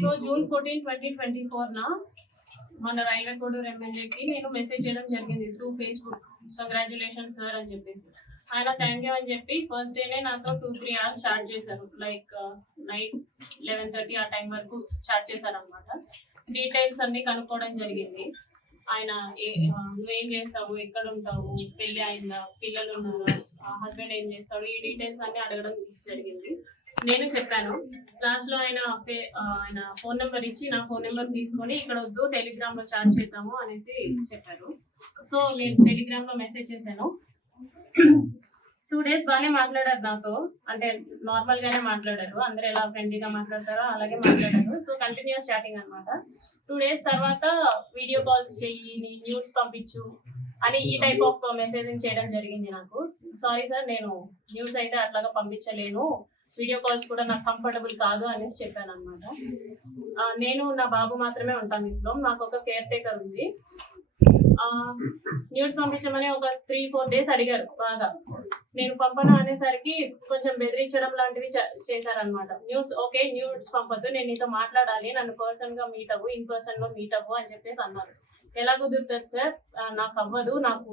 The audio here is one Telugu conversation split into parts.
సో జూన్ 14, 2024 మన రైల్వే కోడూరు ఎమ్మెల్యేకి నేను మెసేజ్ చేయడం జరిగింది త్రూ ఫేస్బుక్. కంగ్రాచులేషన్స్ సార్ అని చెప్పేసి ఆయన థ్యాంక్ యూ అని చెప్పి ఫస్ట్ డేనే నాతో 2-3 hours చాట్ చేశారు. లైక్ నైట్ 11:30 ఆ టైం వరకు చాట్ చేశారు అనమాట. డీటెయిల్స్ అన్ని కనుక్కోవడం జరిగింది. ఆయన నువ్వేం చేస్తావు, ఎక్కడ ఉంటావు, పెళ్లి అయిందా, పిల్లలు ఉన్నారా, హస్బెండ్ ఏం చేస్తాడు, ఈ డీటెయిల్స్ అన్ని అడగడం జరిగింది. నేను చెప్పాను. లాస్ట్ లో ఆయన ఫోన్ నెంబర్ ఇచ్చి నా ఫోన్ నెంబర్ తీసుకొని ఇక్కడ వద్దు టెలిగ్రామ్ లో చాట్ చేద్దాము అనేసి చెప్పారు. సో నేను టెలిగ్రామ్ లో మెసేజ్ చేశాను. 2 days బాగానే మాట్లాడారు నాతో, అంటే నార్మల్ గానే మాట్లాడారు. అందరూ ఎలా ఫ్రెండ్లీగా మాట్లాడతారో అలాగే మాట్లాడారు. సో కంటిన్యూస్ చాటింగ్ అనమాట. 2 days తర్వాత వీడియో కాల్స్ చెయ్యి, న్యూస్ పంపించు అని ఈ టైప్ ఆఫ్ మెసేజింగ్ చేయడం జరిగింది నాకు. సారీ సార్, నేను న్యూస్ అయితే అట్లాగా పంపించలేను, వీడియో కాల్స్ కూడా నాకు కంఫర్టబుల్ కాదు అనేసి చెప్పాను అనమాట. నేను నా బాబు మాత్రమే ఉంటాను ఇంట్లో, నాకు ఒక కేర్ టేకర్ ఉంది. న్యూస్ పంపించమని ఒక 3-4 days అడిగారు బాగా. నేను పంపను అనేసరికి కొంచెం బెదిరించడం లాంటివి చేశారనమాట. న్యూస్ ఓకే, న్యూస్ పంపద్దు, నేను నీతో మాట్లాడాలి, నన్ను పర్సన్ గా మీట్ అవ్వు, ఇన్ పర్సన్ లో మీట్ అవ్వు అని చెప్పేసి అన్నారు. ఎలా కుదురుతుంది సార్, నాకు అవ్వదు, నాకు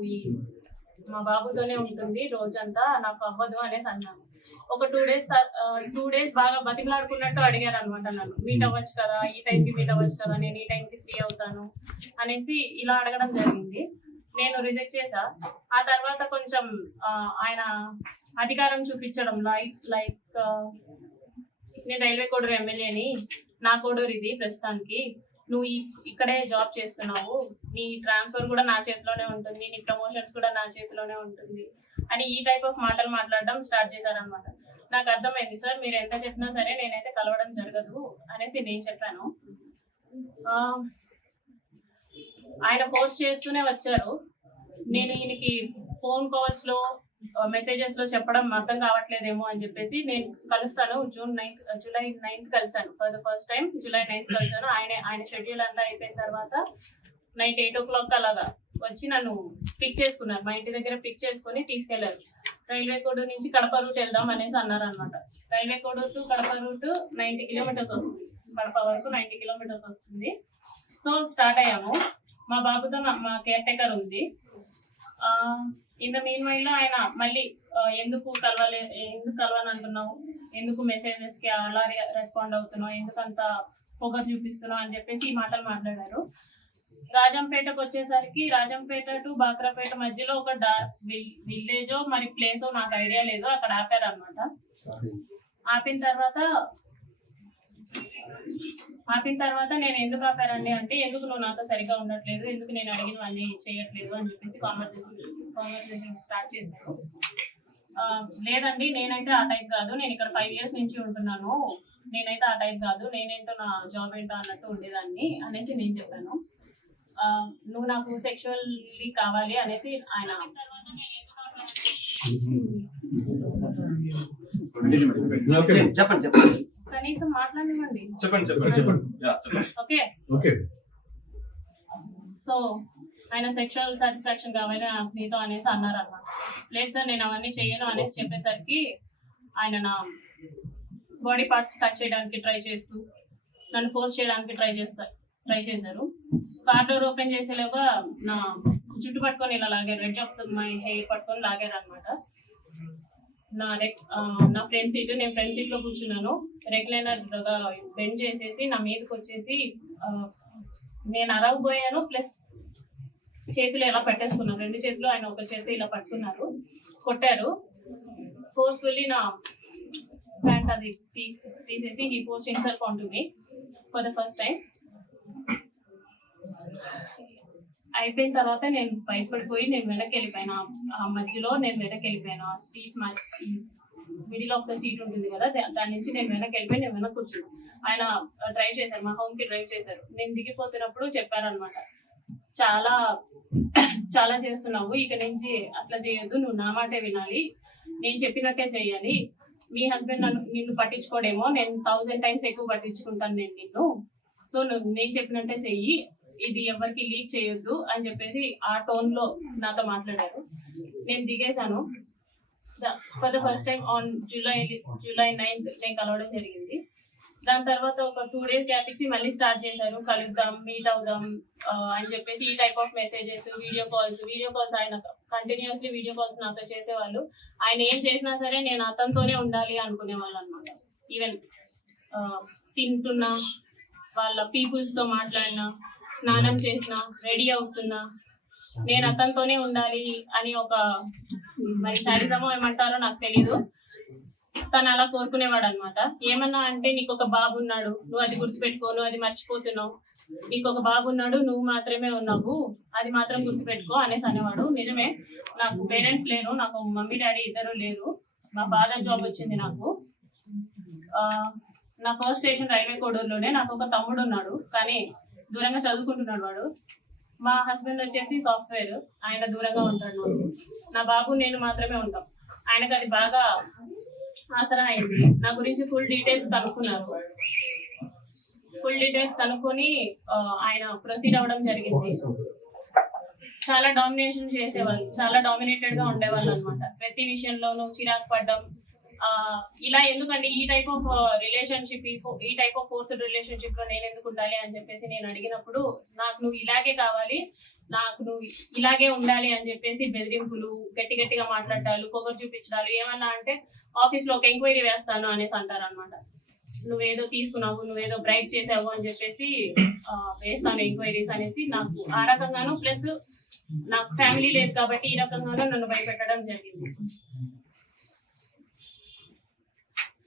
మా బాబుతోనే ఉంటుంది రోజంతా, నాకు అవ్వదు అనేసి అన్నాను. ఒక 2 days బాగా బతిమలాడుకున్నట్టు అడిగారు అనమాట నన్ను. మీట్ అవ్వచ్చు కదా, ఈ టైంకి మీట్ అవ్వచ్చు కదా, నేను ఈ టైంకి ఫ్రీ అవుతాను అనేసి ఇలా అడగడం జరిగింది. నేను రిజెక్ట్ చేశా. ఆ తర్వాత కొంచెం ఆయన అధికారం చూపించడం లైక్ నేను రైల్వే కోడూరు ఎమ్మెల్యేని, నా కోడూరు ఇది ప్రస్తుతానికి, నువ్వు ఇక్కడే జాబ్ చేస్తున్నావు, నీ ట్రాన్స్ఫర్ కూడా నా చేతిలోనే ఉంటుంది, నీ ప్రమోషన్స్ కూడా నా చేతిలోనే ఉంటుంది అని ఈ టైప్ ఆఫ్ మాటలు మాట్లాడడం స్టార్ట్ చేశారనమాట. నాకు అర్థమైంది సార్, మీరు ఎంత చెప్పినా సరే నేనైతే కలవడం జరగదు అనేసి నేను చెప్పాను. ఆయన ఫోర్స్ చేస్తూనే వచ్చారు. నేను ఈయనకి ఫోన్ కాల్స్ లో మెసేజెస్ లో చెప్పడం అర్థం కావట్లేదేమో అని చెప్పేసి నేను కలుస్తాను. జూలై 9th కలిసాను. For the first time July 9th కలిసాను. ఆయన షెడ్యూల్ అంతా అయిపోయిన తర్వాత నైట్ 8 o'clock అలాగా వచ్చి నన్ను పిక్ చేసుకున్నారు. మా ఇంటి దగ్గర పిక్ చేసుకుని తీసుకెళ్లారు. రైల్వే కోడూరు నుంచి కడప రూట్ వెళ్దాం అనేసి అన్నారు అనమాట. Railway Koduru to Kadapa route 90 kilometers వస్తుంది. కడప వరకు 90 kilometers వస్తుంది. సో స్టార్ట్ అయ్యాము. మా బాబుతో మా కేర్ టేకర్ ఉంది. ఇన్ ద మీన్ వైల్ లో ఆయన మళ్ళీ ఎందుకు కలవని అంటున్నావు, ఎందుకు మెసేజెస్ కి అలా రెస్పాండ్ అవుతున్నావు, ఎందుకంత పొగరు చూపిస్తున్నావు అని చెప్పేసి ఈ మాటలు మాట్లాడారు. రాజంపేటకు వచ్చేసరికి రాజంపేట టు బాక్రాపేట మధ్యలో ఒక విలేజో మరి ప్లేసో నాకు ఐడియా లేదు, అక్కడ ఆపారు అనమాట. ఆపిన తర్వాత నేను ఎందుకు ఆపారండి అంటే, ఎందుకు నువ్వు నాతో సరిగా ఉండట్లేదు, ఎందుకు నేను అడిగినవన్నీ చేయట్లేదు అని చెప్పేసి కాన్వర్సేషన్ స్టార్ట్ చేశాను. లేదండి, నేనైతే ఆ టైప్ కాదు, నేను ఇక్కడ 5 years నుంచి ఉంటున్నాను, నేనైతే ఆ టైప్ కాదు, నేనేంటో నా జాబ్ ఏంటో అన్నట్టు ఉండేదాన్ని అనేసి నేను చెప్పాను. నువ్వు నాకు సెక్షువల్లీ కావాలి అనేసి ఆయన చెప్పండి కనీసం మాట్లాడివ్వండి. ఓకే. సో ఆయన సెక్షువల్ సాటిస్ఫాక్షన్ కావాలి నీతో అనేసి అన్నారు అన్నమాట. లేదు సార్, నేను అవన్నీ చెయ్యను అనేసి చెప్పేసరికి ఆయన నా బాడీ పార్ట్స్ టచ్ చేయడానికి ట్రై చేస్తూ నన్ను ఫోర్స్ చేయడానికి ట్రై చేశారు. కార్ డోర్ ఓపెన్ చేసేలాగా నా జుట్టు పట్టుకొని ఇలా లాగారు, ఎడ్జ్ ఆఫ్ మై హెయిర్ పట్టుకొని లాగారు అనమాట. నా ఫ్రంట్ సీట్, నేను ఫ్రంట్ సీట్ లో కూర్చున్నాను. రెగ్యులర్ బెండ్ చేసేసి నా మీదకి వచ్చేసి నేను అరవబోయాను, ప్లస్ చేతులు ఇలా పెట్టేసుకున్నాను. 2 చేతులు, ఆయన ఒక చేతి ఇలా పట్టుకున్నారు, కొట్టారు. ఫోర్స్ఫుల్లీ నా ప్యాంట్ అది తీసేసి he force himself on to me for the first time. అయిపోయిన తర్వాత నేను భయపడిపోయి నేను వెనక్కి వెళ్ళిపోయాను. ఆ మధ్యలో నేను వెనక్కి వెళ్ళిపోయాను. ఆ seat middle of the seat ఉంటుంది కదా, దాని నుంచి నేను వెనక్కి వెళ్ళిపోయి నేను వెనక్కి కూర్చున్నాను. ఆయన డ్రైవ్ చేశారు, మా హోమ్ కి డ్రైవ్ చేశారు. నేను దిగిపోతున్నప్పుడు చెప్పారనమాట, చాలా చాలా చేస్తున్నావు, ఇక నుంచి అట్లా చేయొద్దు, నువ్వు నా మాటే వినాలి, నేను చెప్పినట్టే చెయ్యాలి. మీ హస్బెండ్ నిన్ను పట్టించుకోడేమో, నేను 1000 times ఎక్కువ పట్టించుకుంటాను నేను నిన్ను, సో నేను చెప్పినట్టే చెయ్యి, ఇది ఎవరికి లీక్ చేయొద్దు అని చెప్పేసి ఆ టోన్ లో నాతో మాట్లాడారు. నేను దిగేశాను. For the first time on July 9th నేను కలవడం జరిగింది. దాని తర్వాత ఒక 2 days గ్యాప్ ఇచ్చి మళ్ళీ స్టార్ట్ చేశారు, కలుద్దాం, మీట్ అవుదాం అని చెప్పేసి ఈ type of messages, video calls ఆయన కంటిన్యూస్లీ వీడియో కాల్స్ నాతో చేసేవాళ్ళు. ఆయన ఏం చేసినా సరే నేను అతనితోనే ఉండాలి అనుకునేవాళ్ళు అనమాట. ఈవెన్ తింటున్నా, వాళ్ళ పీపుల్స్తో మాట్లాడినా, స్నానం చేసినా, రెడీ అవుతున్నా నేను అతనితోనే ఉండాలి అని ఒక మరి సాడిజమో ఏమంటారో నాకు తెలీదు, తను అలా కోరుకునేవాడు అనమాట. ఏమన్నా అంటే నీకు ఒక బాబు ఉన్నాడు, నువ్వు అది గుర్తుపెట్టుకో, నువ్వు అది మర్చిపోతున్నావు, నీకు ఒక బాబు ఉన్నాడు, నువ్వు మాత్రమే ఉన్నావు, అది మాత్రం గుర్తుపెట్టుకో అనేసి అనేవాడు. నిజమే, నాకు పేరెంట్స్ లేరు, నాకు మమ్మీ డాడీ ఇద్దరు లేరు. మా ఫాదర్ జాబ్ వచ్చింది నాకు. నా ఫస్ట్ స్టేషన్ రైల్వే కోడూరులోనే. నాకు ఒక తమ్ముడు ఉన్నాడు, కానీ దూరంగా చదువుకుంటున్నాడు వాడు. మా హస్బెండ్ వచ్చేసి సాఫ్ట్వేర్, ఆయన దూరంగా ఉంటాడు. నా బాబు నేను మాత్రమే ఉంటాం. ఆయనకు అది బాగా ఆసరా అయింది. నా గురించి ఫుల్ డీటెయిల్స్ కనుక్కొని ఆయన ప్రొసీడ్ అవ్వడం జరిగింది. చాలా డామినేషన్ చేసేవాళ్ళు, చాలా డామినేటెడ్ గా ఉండేవాళ్ళు అనమాట. ప్రతి విషయంలోనూ చిరాకు పడ్డం, ఇలా ఎందుకండి ఈ టైప్ ఆఫ్ రిలేషన్షిప్, ఈ టైప్ ఆఫ్ ఫోర్స్డ్ రిలేషన్షిప్ లో నేను ఎందుకు ఉండాలి అని చెప్పేసి నేను అడిగినప్పుడు, నాకు నువ్వు ఇలాగే కావాలి, నాకు నువ్వు ఇలాగే ఉండాలి అని చెప్పేసి బెదిరింపులు, గట్టిగా మాట్లాడాలు, పొగరు చూపించడాలు, ఏమన్నా అంటే ఆఫీస్ లో ఒక ఎంక్వైరీ వేస్తాను అనేసి అంటారు అనమాట. నువ్వేదో తీసుకున్నావు, నువ్వేదో బ్రైట్ చేసావు అని చెప్పేసి వేస్తాను ఎంక్వైరీస్ అనేసి. నాకు ఆ రకంగాను, ప్లస్ నాకు ఫ్యామిలీ లేదు కాబట్టి ఈ రకంగానూ నన్ను భయపెట్టడం జరిగింది.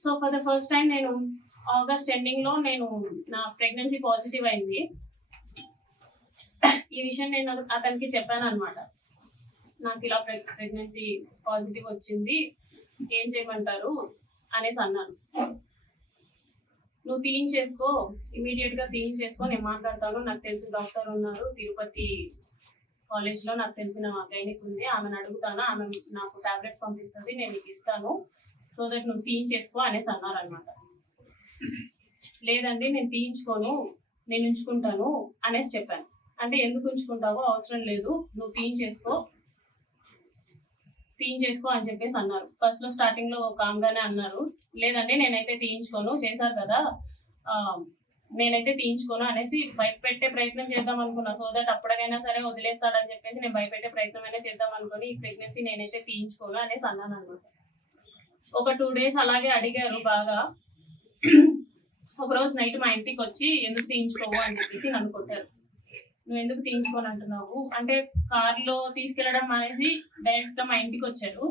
So for the first time నేను ఆగస్ట్ ఎండింగ్ లో నా ప్రెగ్నెన్సీ పాజిటివ్ అయింది. ఈ విషయం నేను అతనికి చెప్పాను అనమాట. నాకు ఇలా ప్రెగ్నెన్సీ పాజిటివ్ వచ్చింది, ఏం చేయమంటారు అనేసి అన్నాను. నువ్వు తీయించేసుకో, ఇమీడియట్ గా తీయించేసుకో, నేను మాట్లాడతాను, నాకు తెలిసిన డాక్టర్ ఉన్నారు తిరుపతి కాలేజ్ లో, నాకు తెలిసిన గైనిక్ ఉంది, ఆమెను అడుగుతాను, ఆమె నాకు టాబ్లెట్స్ పంపిస్తుంది, నేను నీకు ఇస్తాను, సో దట్ నువ్వు తీయించేసుకో అనేసి అన్నారు అనమాట. లేదండి నేను తీయించుకోను, నేను ఉంచుకుంటాను అనేసి చెప్పాను. అంటే ఎందుకు ఉంచుకుంటావో, అవసరం లేదు, నువ్వు తీయించేసుకో అని చెప్పేసి అన్నారు. ఫస్ట్ లో స్టార్టింగ్ లో కామ్గానే అన్నారు, లేదండి నేనైతే తీయించుకోను, చేశారు కదా, నేనైతే తీయించుకోను అనేసి భయపెట్టే ప్రయత్నం చేద్దాం అనుకున్నా. సో దట్ అప్పటికైనా సరే వదిలేస్తాడని చెప్పేసి నేను భయపెట్టే ప్రయత్నం అయినా చేద్దాం అనుకుని ఈ ప్రెగ్నెన్సీ నేనైతే తీయించుకోను అనేసి అన్నాను అనమాట. ఒక 2 days అలాగే అడిగారు బాగా. ఒకరోజు నైట్ మా ఇంటికి వచ్చి ఎందుకు తీయించుకోవు అని చెప్పేసి నన్ను కొట్టారు. నువ్వు ఎందుకు తీయించుకోని అంటున్నావు అంటే, కార్లో తీసుకెళ్లడం అనేసి డైరెక్ట్ గా మా ఇంటికి వచ్చారు,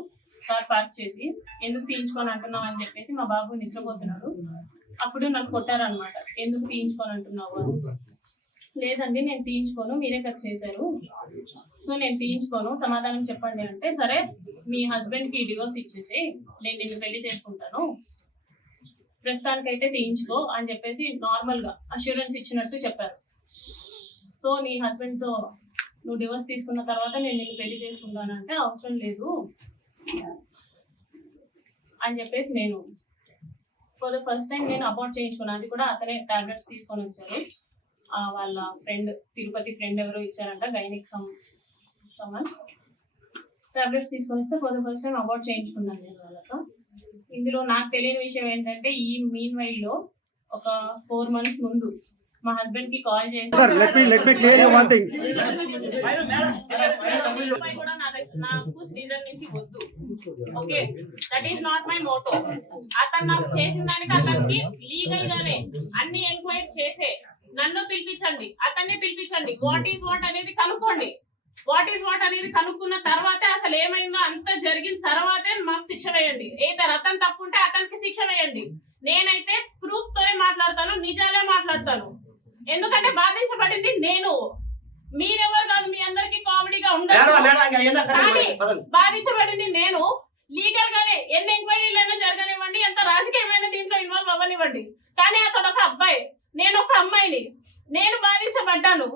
కార్ పార్క్ చేసి, ఎందుకు తీయించుకోని అంటున్నావు అని చెప్పేసి. మా బాబు నిద్రపోతున్నాడు, అప్పుడు నన్ను కొట్టారనమాట, ఎందుకు తీయించుకోని అంటున్నావు అనేసి. లేదండి నేను తీయించుకోను, మీరే కట్ చేశారు, సో నేను తీయించుకోను, సమాధానం చెప్పండి అంటే, సరే మీ హస్బెండ్ కి డివోర్స్ ఇచ్చేసి నేను నిన్ను పెళ్లి చేసుకుంటాను, ప్రస్తుతానికైతే తీయించుకో అని చెప్పేసి నార్మల్ గా అష్యూరెన్స్ ఇచ్చినట్టు చెప్పారు. సో నీ హస్బెండ్ తో నువ్వు డివోర్స్ తీసుకున్న తర్వాత నేను నిన్ను పెళ్లి చేసుకుంటానంటే, అవసరం లేదు అని చెప్పేసి నేను ఫర్ ద ఫస్ట్ టైం నేను అబార్ట్ చేయించుకున్నాను. అది కూడా అతనే టాబ్లెట్స్ తీసుకొని వచ్చారు, వాళ్ళ ఫ్రెండ్, తిరుపతి ఫ్రెండ్ ఎవరో ఇచ్చారంట, గైనిక్ సమ్మన్ టాబ్లెట్స్ తీసుకొని వస్తే for the first time abort చేయించుకున్నాను నేను వాళ్ళతో. ఇందులో నాకు తెలియని విషయం ఏంటంటే, ఈ మీన్ వైల్ లో ఒక 4 months ముందు మా హస్బెండ్ కి కాల్ చేసి, కూడా నాకు శ్రీధర్ నుంచి వద్దు, okay, that is not my Moto. అతను నాకు చేసిన దానికి అతనికి లీగల్ గానే అన్ని ఎంక్వైరీ చేసే, నన్ను పిలిపించండి, అతన్ని పిలిపించండి, వాట్ ఈస్ వాట్ అనేది కనుక్కోండి. వాట్ ఈస్ వాట్ అనేది కనుక్కున్న తర్వాతే, అసలు ఏమైందో అంత జరిగిన తర్వాతే మాకు శిక్ష వేయండి. ఏదో అతను తప్పుంటే అతనికి శిక్ష వేయండి. నేనైతే ప్రూఫ్స్ తోనే మాట్లాడతాను, నిజాలే మాట్లాడతాను. ఎందుకంటే బాధించబడింది నేను, మీరెవరు కాదు. మీ అందరికి కామెడీగా ఉండదు, కానీ బాధించబడింది నేను. లీగల్ గానే ఎన్ని ఎంక్వైరీలైనా జరగనివ్వండి, ఎంత రాజకీయమైన దీంట్లో ఇన్వాల్వ్ అవ్వనివ్వండి, కానీ అతను ఒక అబ్బాయి, నేను ఒక అమ్మాయిని, నేను బాధించబడ్డాను.